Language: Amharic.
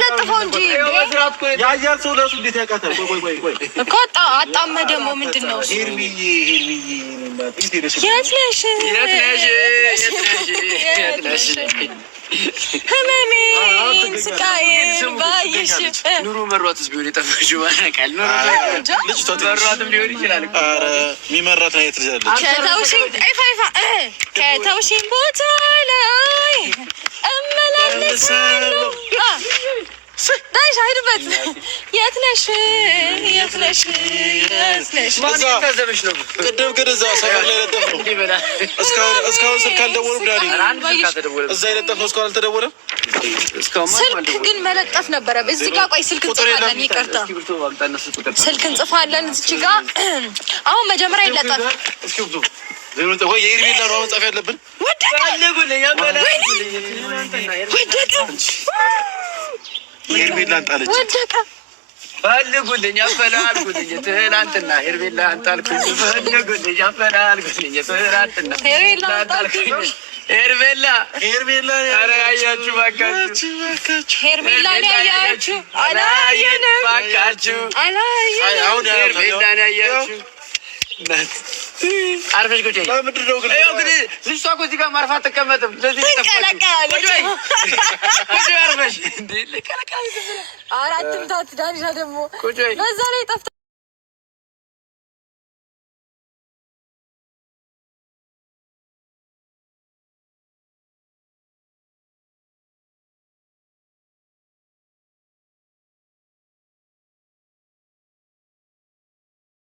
ለጥፈው እንጂ ያያል ሰው ለሱ እንዴት ያውቃታል? ቆይ እኮ አጣመ ደግሞ ምንድን ነው እሱ? የት ነሽ ህመሜን ስቃዬን ባየሽ ኑሮ መሯትስ ቢሆን የጠፋሽው ማነቃል መሯትም ሊሆን ይችላል። ኧረ የሚመራት አይነት ልጅ አለች። ከተውሽኝ ቦታ ላይ እመላለሳለሁ። ዳይሻ ሂድበት። የት ነሽ? ታዘበሽ ነው ቅድም ግን እዛ ሰፈር ላይ ለጠፈው እስካሁን ስልክ አልደወሉም። ዳኒ እዛ የለጠፈው እስካሁን አልተደወለም። ስልክ ግን መለጠፍ ነበረ። እዚህ ጋር ቆይ ስልክ እንጽፋለን። ይቅርታ ስልክ እንጽፋለን እዚህ ጋር። አሁን መጀመሪያ ይለጠፍ። ወይ የኤርሜላ ነው መጻፍ ያለብን። ወደቀ ሄርሜላን ጣለች። ወደቀ ፈልጉልኝ አፈላልጉልኝ ትናንትና ሄርሜላን ጣልኩኝ። ፈልጉልኝ አፈላልጉልኝ ትናንትና ሄርሜላን ጣልኩኝ። ሄርሜላ ያያችሁ ባካችሁ፣ ሄርሜላን ያያችሁ አላየንም ባካችሁ፣ አላየንም ሄርሜላን ያያችሁ አርፈሽ ቁጭ በይ። እንግዲህ ልጅቷ እኮ እዚህ ጋር ማርፋ አትቀመጥም። ስለዚህ ቁጭ አርፈሽ እንዴ ልቀለቀል። አራትም ታት ዳንሻ ደግሞ በዛ ላይ ጠፍታ